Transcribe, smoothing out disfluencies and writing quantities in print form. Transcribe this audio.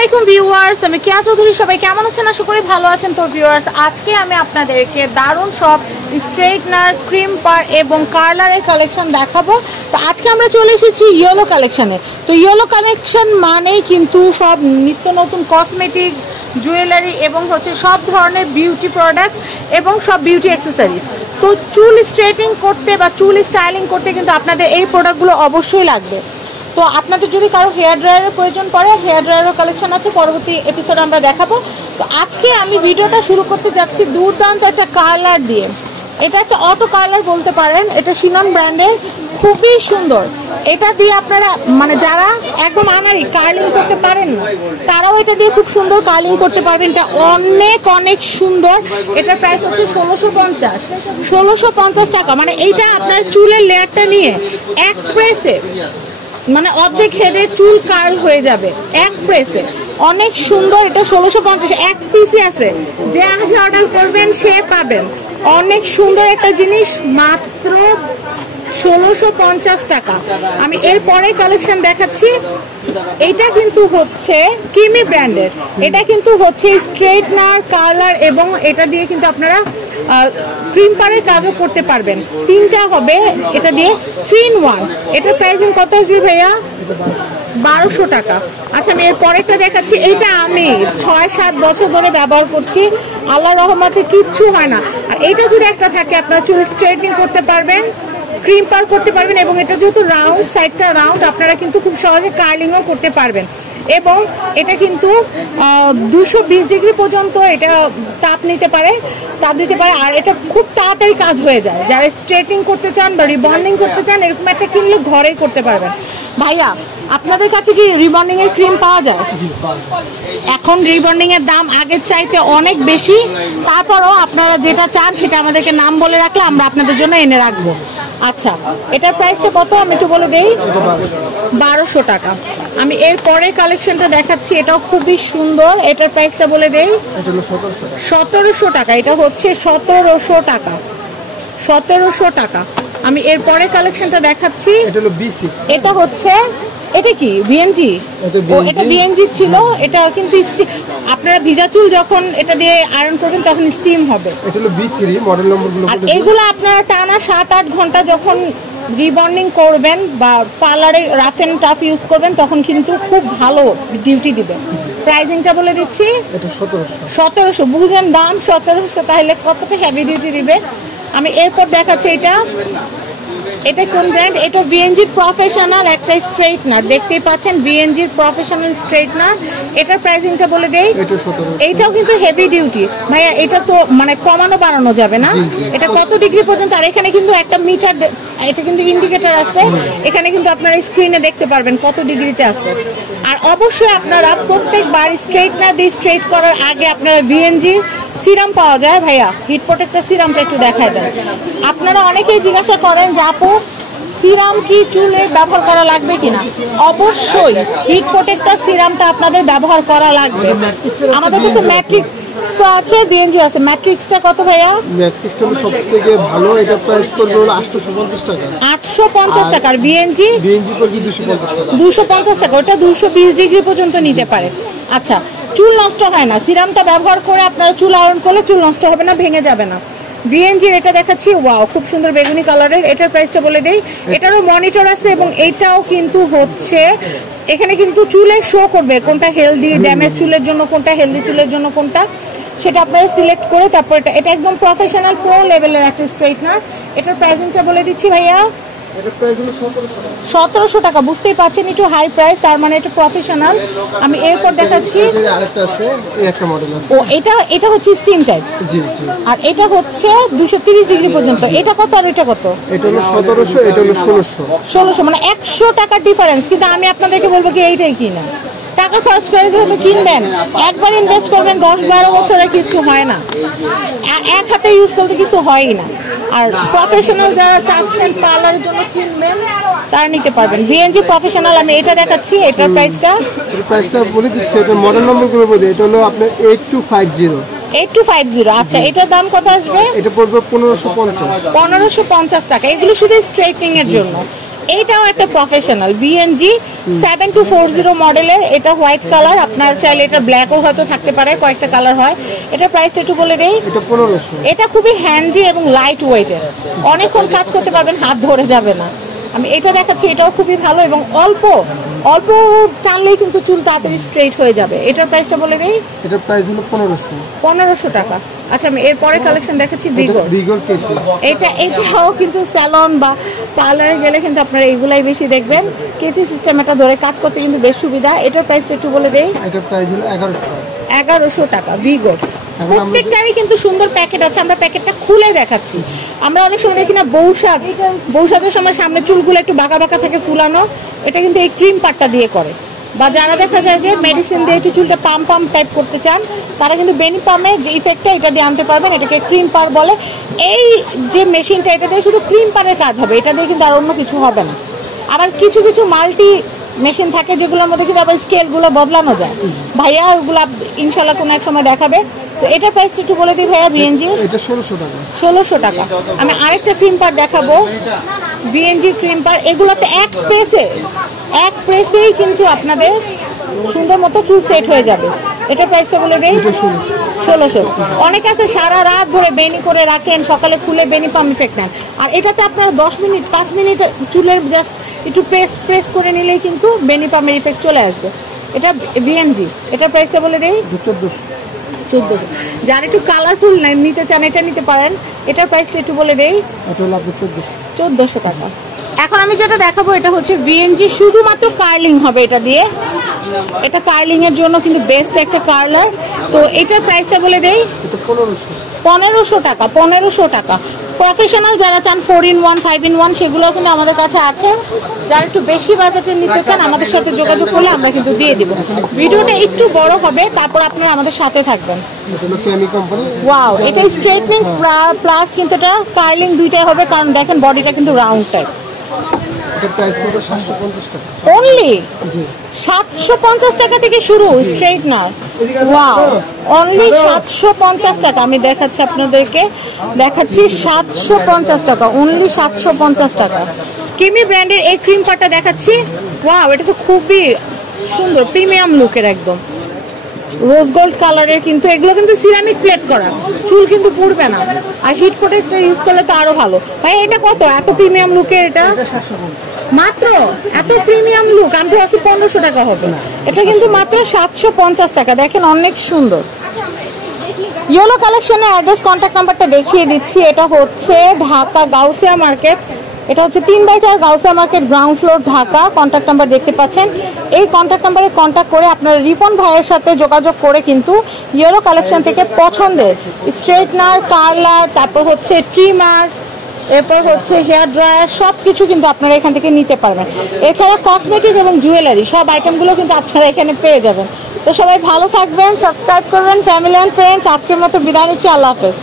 আলাইকুম ভিউয়ার্স, আমি কেয়া চৌধুরী। সবাই কেমন আছেন? আশা করি ভালো আছেন। তো ভিউয়ার্স, আজকে আমি আপনাদেরকে দারুণ সব স্ট্রেটনার, ক্রিম্পার এবং কার্লারের কালেকশন দেখাবো। তো আজকে আমরা চলে এসেছি ইয়েলো কালেকশনে। তো ইয়েলো কালেকশন মানেই কিন্তু সব নিত্য নতুন কসমেটিক্স, জুয়েলারি এবং হচ্ছে সব ধরনের বিউটি প্রোডাক্ট এবং সব বিউটি অ্যাক্সেসরিজ। তো চুল স্ট্রেটিং করতে বা চুল স্টাইলিং করতে কিন্তু আপনাদের এই প্রোডাক্টগুলো অবশ্যই লাগবে। তো আপনাদের যদি কারো হেয়ার ড্রায়ারের প্রয়োজন পড়ে, হেয়ার ড্রায়ারও কালেকশন আছে, পরবর্তী এপিসোডে আমরা দেখাবো। তো আজকে আমি ভিডিওটা শুরু করতে যাচ্ছি দুর্দান্ত একটা কার্লার দিয়ে। এটা একটা অটো কার্লার বলতে পারেন, এটা শিনন ব্র্যান্ডের, খুবই সুন্দর। এটা দিয়ে আপনারা মানে যারা একদম আনারি কার্লিং করতে পারেন না, তারাও এটা দিয়ে খুব সুন্দর কার্লিং করতে পারবেন। এটা অনেক অনেক সুন্দর। এটার প্রাইস হচ্ছে 1650 টাকা। মানে এইটা আপনার চুলের লেয়ারটা নিয়ে এক প্রেসে মানে অর্ধেক হেডে চুল কার্ল হয়ে যাবে এক প্রেসে। অনেক সুন্দর। এটা 1650, এক পিসই আছে, যে আগে অর্ডার করবেন সে পাবেন। অনেক সুন্দর একটা জিনিস, মাত্র 1650 টাকা। আমি এরপরে কালেকশন দেখাচ্ছি। এটা কিন্তু হচ্ছে কিমি ব্র্যান্ডের। এটা কিন্তু হচ্ছে স্ট্রেটনার, কার্লার এবং এটা দিয়ে কিন্তু আপনারা ক্রিম্পারের কাজও করতে পারবেন। তিনটা হবে এটা দিয়ে, 3 in 1। এটার প্রাইসিং কত আসবে ভাইয়া? 1200 টাকা। আচ্ছা, আমি এর পরেরটা দেখাচ্ছি। এটা আমি 6-7 বছর ধরে ব্যবহার করছি, আল্লাহ রহমতে কিচ্ছু হয় না। আর এটা যদি একটা থাকে, আপনারা চুল স্ট্রেটিং করতে পারবেন, ক্রিম্পার করতে পারবেন এবং এটা যেহেতু রাউন্ড, সাইডটা রাউন্ড, আপনারা কিন্তু খুব সহজে কার্লিংও করতে পারবেন। এবং এটা কিন্তু 220 ডিগ্রি পর্যন্ত এটা তাপ দিতে পারে। আর এটা খুব তাড়াতাড়ি কাজ হয়ে যায়। যারা স্ট্রেটিং করতে চান বা রিবন্ডিং করতে চান, এরকম একটা কিনলে ঘরেই করতে পারবেন। ভাইয়া, আপনাদের কাছে কি রিবন্ডিং এর ক্রিম পাওয়া যায়? এখন রিবন্ডিং এর দাম আগের চাইতে অনেক বেশি। তারপরও আপনারা যেটা চান সেটা আমাদেরকে নাম বলে রাখলে আমরা আপনাদের জন্য এনে রাখবো। আচ্ছা, এটার প্রাইসটা কত আমি একটু বলে দেই। 1200 টাকা। আমি এর পরে কালেকশনটা দেখাচ্ছি, এটাও খুবই সুন্দর। এটার প্রাইসটা বলে দেই, 1700 টাকা। এটা হচ্ছে 1700 টাকা। 1700 টাকা। আমি এর পরে কালেকশনটা দেখাচ্ছি। এটা হচ্ছে, এটা কি বিএনজি? এটা বিএনজি ছিল। এটা কিন্তু আপনারা ভিজা চুল যখন এটা দিয়ে আয়রন করবেন তখন স্টিম হবে। এটা হলো B3 মডেল নম্বরগুলো। আর এগুলো আপনারা টানা 7-8 ঘন্টা যখন রিবন্ডিং করবেন বা পার্লারে রাফ এন্ড টাফ ইউজ করবেন, তখন কিন্তু খুব ভালো ডিউটি দিবে। প্রাইসিংটা বলে দিচ্ছি, এটা 1700। বুঝেন দাম 1700, তাহলে কতটা হেভি ডিউটি দিবে। আমি এরপর দেখাচ্ছি এটা কোন ব্র্যান্ড? এটা বিএনজি প্রফেশনাল একটা স্ট্রেটনার। দেখতেই পাচ্ছেন বিএনজি প্রফেশনাল স্ট্রেটনার। এটার প্রাইসিংটা বলে দেই, এটাও কিন্তু হেভি ডিউটি। ভাইয়া, এটা তো মানে কমানো বাড়ানো যাবে না? এটা কত ডিগ্রি পর্যন্ত? আর এখানে কিন্তু একটা মিটার, এটা কিন্তু ইন্ডিকেটর আছে, এখানে কিন্তু আপনারা স্ক্রিনে দেখতে পারবেন কত ডিগ্রিতে আছে। আর অবশ্যই আপনারা প্রত্যেকবার স্ট্রেটনার দিয়ে স্ট্রেট করার আগে আপনারা বিএনজি সিরাম পাওয়া যায়। ভাইয়া, হিট প্রোটেক্টর সিরামটা একটু দেখায় দেন। আপনারা অনেকেই জিজ্ঞাসা করেন যে আপু, সিরাম কি চুলে ব্যবহার করা লাগবে কিনা? অবশ্যই হিট প্রোটেক্টর সিরামটা আপনাদের ব্যবহার করা লাগবে। আমাদের কাছে ম্যাট্রিক্স আছে, বিএনজি আছে। ম্যাট্রিক্সটা কত ভাইয়া? ম্যাট্রিক্সটা সবথেকে ভালো। এটা প্রাইস করবে হলো 850 টাকা। 850 টাকা। আর বিএনজি করবে 250 টাকা। ওটা 220 ডিগ্রি পর্যন্ত নিতে পারে। আচ্ছা, চুল নষ্ট হয় না। সিরামটা ব্যবহার করে আপনারা চুল আয়রন করলে চুল নষ্ট হবে না, ভেঙে যাবে না। বিএনজির এটা দেখাচ্ছি, ওয়াও, খুব সুন্দর বেগুনি কালারের। এটার প্রাইসটা বলে দেই। এটারও মনিটর আছে এবং এটাও কিন্তু হচ্ছে এখানে কিন্তু চুলে শো করবে কোনটা হেলদি, ড্যামেজ চুলের জন্য কোনটা, হেলদি চুলের জন্য কোনটা, সেটা আপনারা সিলেক্ট করে তারপর এটা একদম প্রফেশনাল প্রো লেভেলের একটা স্ট্রেটনার। এটার প্রাইসিংটা বলে দিচ্ছি ভাইয়া, 1700 টাকা। বুঝতেই পারছেন একটু হাই প্রাইস, তার মানে এটা প্রফেশনাল। আমি এরপর দেখাচ্ছি, এটা হচ্ছে স্টিম টাইপ। আর এটা হচ্ছে 230 ডিগ্রি পর্যন্ত। এটা কত আর এটা কত? এটা হলো 1700, এটা হলো 1600। মানে 100 টাকার ডিফারেন্স। কিন্তু আমি আপনাদেরকে বলবো কি, এইটাই কিনা। টাকা খরচ করে যেহেতু কিনবেন, একবার ইনভেস্ট করবেন, 10-12 বছরে কিছু হয় না। এক হাতে ইউজ করতে কিছু হয়ই না। আর প্রফেশনাল যারা চাচ্ছেন পার্লারের জন্য কিনবেন, তারা নিতে পারবেন। BNG professional. আমি এটা দেখাচ্ছি, এটার প্রাইসটা বলে দিচ্ছি। এটা মডেল নম্বরগুলো বলি। এটা হলো আপনার 8250। আচ্ছা, এটার দাম কত আসবে? এটা পড়বে 1550 টাকা। এগুলো শুধু স্ট্রেটনিং এর জন্য। এইটাও একটা প্রফেশনাল BNG 7240 মডেলের, এটা হোয়াইট কালার, আপনার চাইলে এটা ব্ল্যাকও হয়তো থাকতে পারে, কয়েকটা কালার হয়। এটা প্রাইসটা একটু বলে দেই। এটা 1500। এটা খুবই হ্যান্ডি এবং লাইট ওয়েটের, অনেকক্ষণ কাজ করতে পারবেন, হাত ধরে যাবে না। আমি এটা দেখাচ্ছি, এটাও খুবই ভালো এবং অল্প অল্প টানলেই কিন্তু চুল তাড়াতাড়ি স্ট্রেট হয়ে যাবে। এটার প্রাইসটা বলে দেই। এটার প্রাইস হলো 1500। 1500 টাকা। আচ্ছা, আমি এরপরে কালেকশন দেখাচ্ছি ভিগোর কেচি। এটাও কিন্তু স্যালন বা পার্লারে গেলে কিন্তু আপনারা এইগুলাই বেশি দেখবেন। কেচি সিস্টেম এটা ধরে কাজ করতে কিন্তু বেশ সুবিধা। এটার প্রাইসটা একটু বলে দেই। এটার প্রাইস হলো 1100 টাকা ভিগোর। প্রত্যেকটারই কিন্তু সুন্দর প্যাকেট আছে, আমরা প্যাকেটটা খুলে দেখাচ্ছি। আমরা অনেক সময় দেখি না বৌসাজের সময় সামনে চুলগুলো একটু বাঁকা বাঁকা থাকে ফুলানো, এটা কিন্তু এই ক্রিম পাটটা দিয়ে করে। বা যারা দেখা যায় যে মেডিসিন দিয়ে একটু চুলটা পাম্প টাইপ করতে চান, তারা কিন্তু বেনি পাম্পের যে ইফেক্টটা এটা দিয়ে আনতে পারবেন। এটাকে ক্রিম পার বলে। এই যে মেশিনটা, এটা দিয়ে শুধু ক্রিম পারের কাজ হবে, এটা দিয়ে কিন্তু আর অন্য কিছু হবে না। আবার কিছু কিছু মাল্টি মেশিন থাকে যেগুলোর মধ্যে কিন্তু আবার স্কেলগুলো বদলানো যায়। ভাইয়া ওগুলো ইনশাল্লাহ কোনো এক সময় দেখাবে। তো এটা প্রাইসটা একটু বলে দিই ভাইয়া। BNG এটা 1600 টাকা। 1600 টাকা। আমি আরেকটা ক্রিম পার দেখাবো, BNG ক্রিম পার। এগুলোতে এক প্রেসেই কিন্তু আপনাদের সুন্দর মতো চুল সেট হয়ে যাবে। এটা প্রাইসটা বলে দেই। 1600। অনেক আছে সারা রাত ধরে বেনি করে রাখেন, সকালে খুলে বেনি পাম্প ইফেক্ট নেন। আর এটাতে আপনারা 10 মিনিট 5 মিনিট চুলের জাস্ট একটু প্রেস করে নিলেই কিন্তু বেনি পাম্পের ইফেক্ট চলে আসবে। এটা BNG। এটার প্রাইসটা বলে দেই। 1400। যারা একটু কালারফুল নিতে চান এটা নিতে পারেন। এটার প্রাইসটা একটু বলে দেই। এটা হলো আপনার 1400 টাকা। এখন আমি যেটা দেখাবো এটা হচ্ছে BNG, শুধুমাত্র কার্লিং হবে এটা দিয়ে। এটা কার্লিং এর জন্য কিন্তু বেস্ট একটা কার্লার। তো এটার প্রাইসটা বলে দেই। এটা 1500। 1500 টাকা। 1500 টাকা। প্রফেশনাল যারা চান 4-in-1 5-in-1 সেগুলো কিন্তু আমাদের কাছে আছে। যারা একটু বেশি বাজেটে নিতে চান আমাদের সাথে যোগাযোগ করলে আমরা কিন্তু দিয়ে দিব। ভিডিওটা একটু বড় হবে, তারপর আপনারা আমাদের সাথে থাকবেন। ওয়াও, এটা স্ট্রেটনিং প্লাস কিন্তু এটা কার্লিং দুইটাই হবে, কারণ দেখেন বডিটা কিন্তু রাউন্ড টাইপ। এটার প্রাইস পড়বে 750 টাকা। অনলি 750 টাকা থেকে শুরু স্ট্রেটনার। ওয়াও, অনলি 750 টাকা। আমি দেখাচ্ছি আপনাদেরকে, দেখাচ্ছি 750 টাকা, অনলি 750 টাকা। কিমি ব্র্যান্ডের এই ক্রিম পাটটা দেখাচ্ছি। ওয়াও, এটা তো খুবই সুন্দর, প্রিমিয়াম লুকের একদম রোজ গোল্ড কালারের। কিন্তু এগুলো কিন্তু সিরামিক প্লেট করা, চুল কিন্তু পুড়বে না। আর হিট প্রোটেক্টর ইউজ করলে তো আরো ভালো। ভাই এটা কত? এত প্রিমিয়াম লুকের এটা মাত্র এত প্রিমিয়াম লুক, আমি তো ভাবছি 1500 টাকা হবে। এটা কিন্তু মাত্র 750 টাকা। দেখেন অনেক সুন্দর। ইয়েলো কালেকশনের অ্যাড্রেস কন্ট্যাক্ট নাম্বারটা দেখিয়ে দিচ্ছি। এটা হচ্ছে ঢাকা গাউসিয়া মার্কেট। এটা হচ্ছে 3/4 Gausia market, ground floor, Dhaka. Contact number দেখতে পাচ্ছেন। এই কন্ট্যাক্ট নাম্বারে কন্ট্যাক্ট করে আপনারা রিপন ভাইয়ের সাথে যোগাযোগ করে কিন্তু ইয়েলো কালেকশন থেকে পছন্দের স্ট্রেটনার, কার্লার, তারপর হচ্ছে ট্রিমার, এরপর হচ্ছে হেয়ার ড্রায়ার, সব কিছু কিন্তু আপনারা এখান থেকে নিতে পারবেন। এছাড়া কসমেটিক এবং জুয়েলারি সব আইটেমগুলো কিন্তু আপনারা এখানে পেয়ে যাবেন। তো সবাই ভালো থাকবেন, সাবস্ক্রাইব করবেন। ফ্যামিলি অ্যান্ড ফ্রেন্ডস, আজকের মতো বিদায় নিচ্ছি। আল্লাহ হাফেজ।